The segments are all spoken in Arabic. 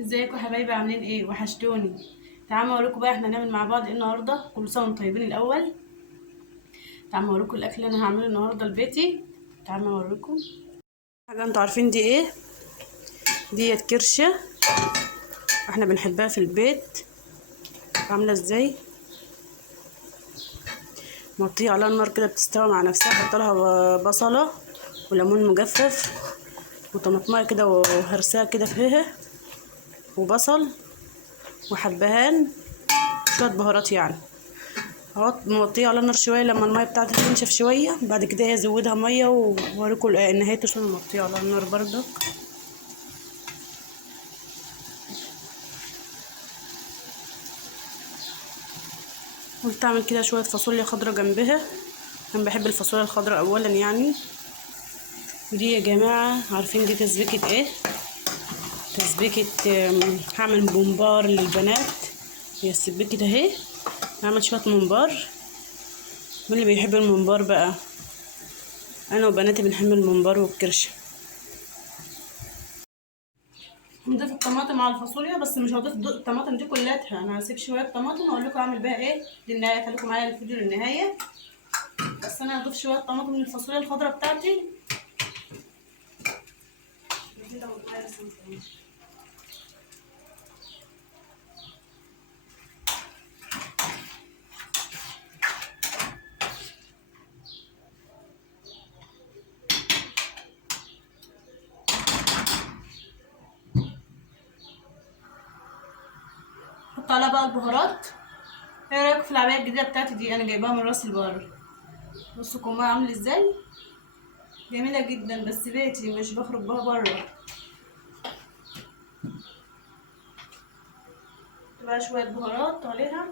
ازيكم يا حبايبي، عاملين ايه؟ وحشتوني. تعالوا اوريكم بقى احنا هنعمل مع بعض ايه النهارده. كل سنه وانتم طيبين. الاول تعالوا اوريكم الاكل اللي انا هعمله النهارده لبيتي. تعالوا اوريكم حاجه. انتوا عارفين دي ايه؟ ديت كرشه، احنا بنحبها في البيت. عامله ازاي؟ مطيه على النار كده بتستوي مع نفسها. احط لها بصله وليمون مجفف وطماطمايه كده وهرساها كده فيها وبصل وحبهان، شويه بهارات يعني. احط موطيه على النار شويه لما الميه بتاعتي تنشف شويه. بعد كده ازودها ميه واوريكم نهايته شنو. موطيه على النار برضك. قلت اعمل كده شويه فاصوليا خضرا جنبها. انا بحب الفاصوليا الخضرا اولا يعني. دي يا جماعه عارفين دي تسبيكه ايه؟ تسبيكه هعمل ممبار للبنات. هي السبيكه اهي. هعمل شويه ممبار. مين اللي بيحب الممبار بقى؟ انا وبناتي بنحب الممبار والكرشه. هنضيف الطماطم مع الفاصوليا، بس مش هضيف الطماطم دي كلها. انا هسيب شويه طماطم واقول لكم اعمل بيها ايه للنهايه. خليكم معايا الفيديو للنهايه. بس انا هضيف شويه طماطم للفاصوليا الخضراء بتاعتي. احط عليها بقى البهارات. ايه رايكم في العبايه الجديده بتاعتي دي؟ انا جايباها من راس البر. بصوا كمها عامل ازاي. جميله جدا، بس بيتي مش بخرج بها بره. بقى شويه بهارات عليها.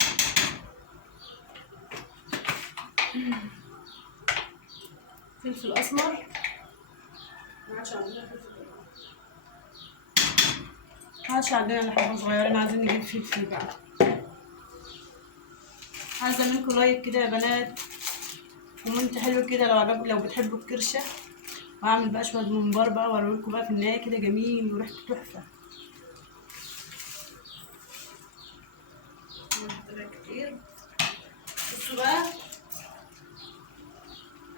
فلفل اسمر. ما عادش عندنا فلفل. ما عادش عندنا لحمه صغيرين، عايزين نجيب فلفل بقى. عايزه منكم لايك كده يا بنات، كومنت حلو كده لو عجبكم، لو بتحبوا الكرشه. واعمل بقى شويه ممبار بقى واوريكم بقى في النهايه كده جميل وريحته تحفه. كتير. بصوا بقى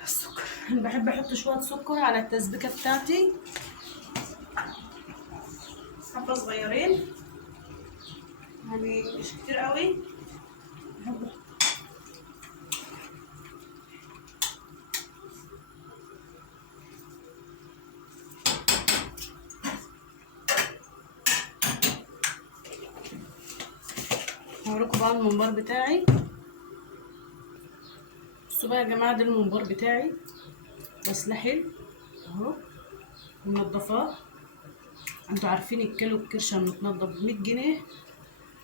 السكر. انا بحب احط شويه سكر على التسبيكه بتاعتي، حبه صغيرين يعني، مش كتير قوي. هوريكم بقى الممبار بتاعي. بصوا بقى يا جماعه، ده الممبار بتاعي غسله حلو اهو ومنضفاه. انتوا عارفين الكيلو الكرشه متنضف ب100 جنيه.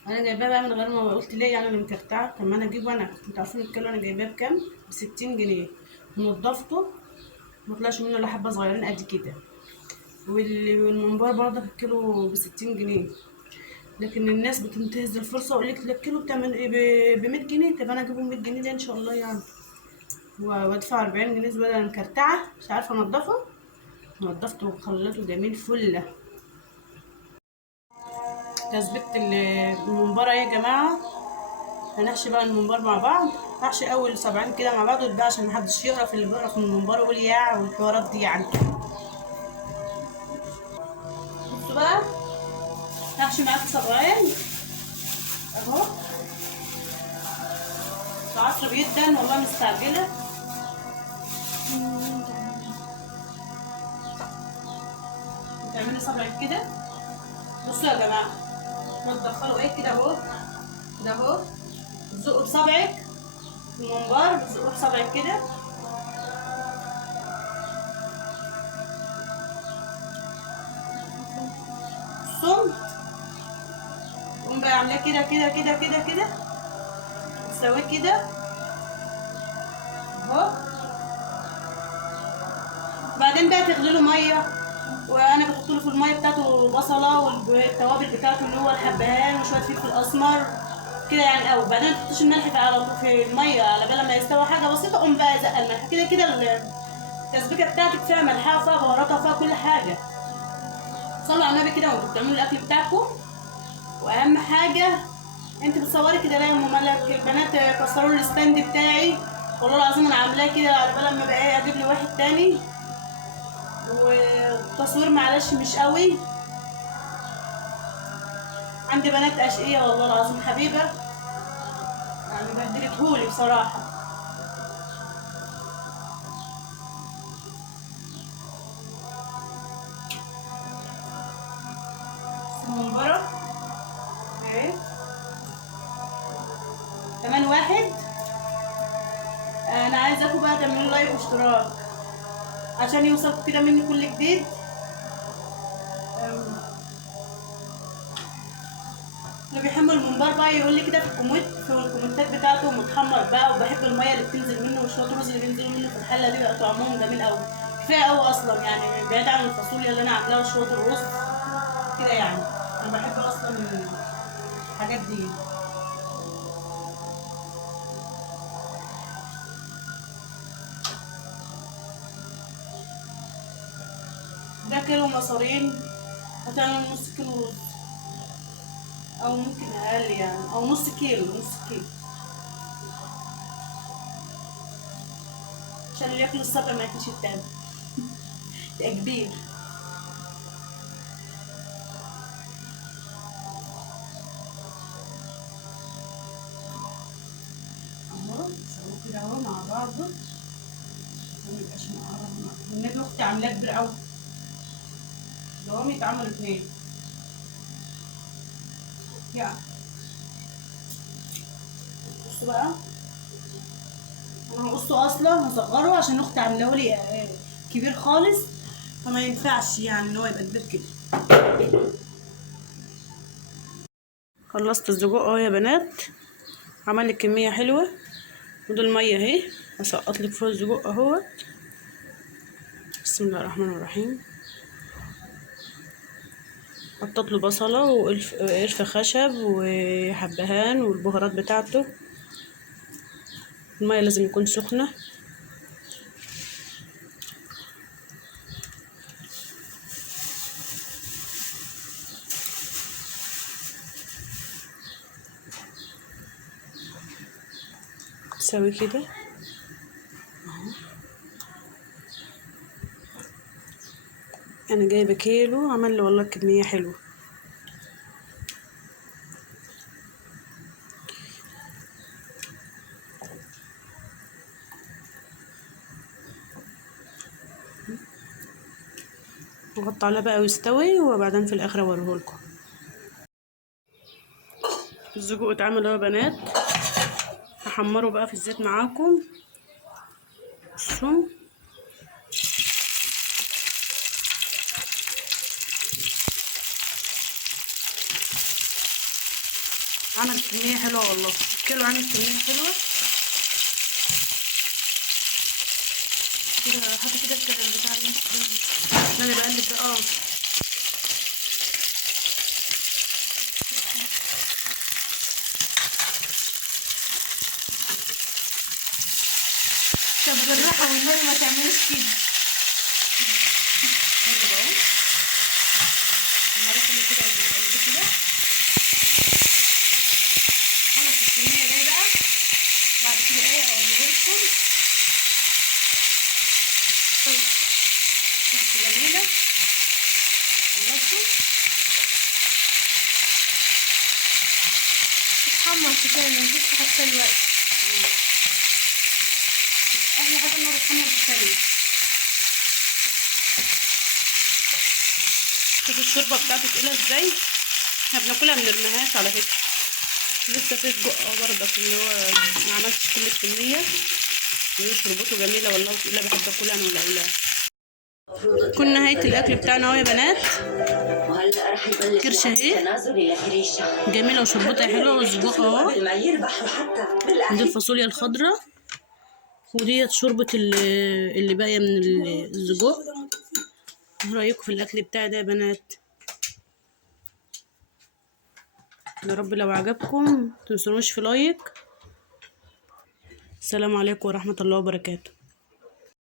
انا جايباه بقى من غير ما قلت ليه يعني انا مكرتعه. طب ما انا اجيبه انا. انتوا عارفين الكيلو انا جايباه بكام؟ ب60 جنيه. ونضفته مطلعش منه الا حبه صغيرين قد كده. والممبار برضه الكيلو ب60 جنيه. لكن الناس بتنتهز الفرصه ويقول لك الكيلو بتمن ايه ب100 جنيه. طب انا اجيبه 100 جنيه ليه ان شاء الله يعني. وادفع 40 جنيه بدل مكرتعه مش عارفه انضفه. نضفته وخليته جميل فله. تسبيكه الممبار يا جماعه. هنحشي بقى الممبار مع بعض. هحشي اول 70 كده مع بعض وده عشان محدش يقرف اللي بيقرف من الممبار ويقول يا والحوارات دي يعني. بصوا بقى هحشي معاكم 70 اهو. العصر جدا والله مستعجله. تعملي 70 كده. بصوا يا جماعه، بتدخلوا ايه كده اهو. ده اهو بتزقوا بصبعك. الممبار بتزقوه بصبعك كده. ثم تقوم بقى عاملاه كده كده كده كده كده. تسويه كده اهو. بعدين بقى تغلي له ميه. وانا بحط له في الميه بتاعته بصله والتوابل بتاعته اللي هو الحبهان وشويه فلفل اسمر كده يعني قوي. بعدين ما تحطش الملح على طول في الميه على بال ما يستوي حاجه بسيطه. قوم بقى زق الملح كده كده. التسبيكه بتاعتك فيها ملحها، فيها بهاراتها، فيها كل حاجه. صلوا على النبي كده وانتوا بتعملوا الاكل بتاعكم. واهم حاجه انت بتصوري كده لا يا ام ملك، البنات كسروا لي الستاند بتاعي والله العظيم، انا عاملاه كده على بال ما بقى اجيب لي واحد تاني، والتصوير معلش مش قوي. عندي بنات اشقية والله العظيم حبيبه، يعني بهدلتهولي بصراحه. من بره اهي كمان واحد. انا عايزاكم بقى تعملوا لايك واشتراك عشان يوصلكوا كده مني كل جديد. اللي بيحب الممبار بقى يقول لي كده في الكومنتات بتاعته متحمر بقى، وبحب الميه اللي بتنزل منه وشويه الرز اللي بينزلوا منه في الحله دي بقى طعمهم جميل قوي. كفايه قوي اصلا يعني، بعيد عن الفاصوليا اللي انا عاملاها وشويه الرز كده يعني. انا بحب اصلا الحاجات دي. ده كيلو مصارين، هتعمل نص كيلو رز او ممكن اقل يعني، او نص كيلو نص كيلو عشان اللي ياكل الصبح ما ياكلش التاني. ده كبير. اهو نسويه كده اهو مع بعضه عشان ميبقاش مقرب. والنبي اختي عاملاه كبير قوي، ده هم يتعملوا اتنين يعني. بصوا بقى، انا هقصه اصلا هصغره عشان اختي عاملاه لي كبير خالص، فما ينفعش يعني ان هو يبقى كبير كده. خلصت السجق اهو يا بنات، عمل لي كميه حلوه. ودي الميه اهي، هسقط لك فوق السجق اهو. بسم الله الرحمن الرحيم. حطيت له بصله وقرفه خشب وحبهان والبهارات بتاعته. الميه لازم يكون سخنه. تسوي كده اهو. انا جايبه كيلو، عمل لي والله كميه حلوه. نغطي عليه بقى ويستوي، وبعدين في الاخر اوريهولكم. السجق اتعمل اهو يا بنات، هحمره بقى في الزيت معاكم. بصوا عمل كمية حلوة والله، الكيلو عامل كمية حلوة كده. حاطة كده البتاع اللي انا بقلب ده طب بالراحة والنبي ما تعملوش كده. حلو اهو، هنروح كده نقلبه كده. خلص الكمية دي بقى، بعد كده ايه اقلبهولكم. طيب بصوا جميلة، خلصتوا تتحمر كفاية، مفيش حتى الوقت. احلى حاجة انها بتحمر في ثانية. شوفوا الشوربة بتاعته تقيلة ازاي، احنا بناكلها منرميهاش على فكرة. لسه في سجق برضك اللي هو ما عملتش كل الكمية. شوربته جميلة والله وتقيلة، بحب اكلها انا والاولاد. كنا نهاية الاكل بتاعنا اهو يا بنات. كرشة اهي جميلة وشوربتها حلوة، والسجق اهو. دي الفاصوليا الخضراء، وديت شوربة اللي باقية من السجق. ايه رأيكم في الاكل بتاعي ده يا بنات؟ يا رب لو عجبكم متنسونوش في لايك. السلام عليكم ورحمة الله وبركاته.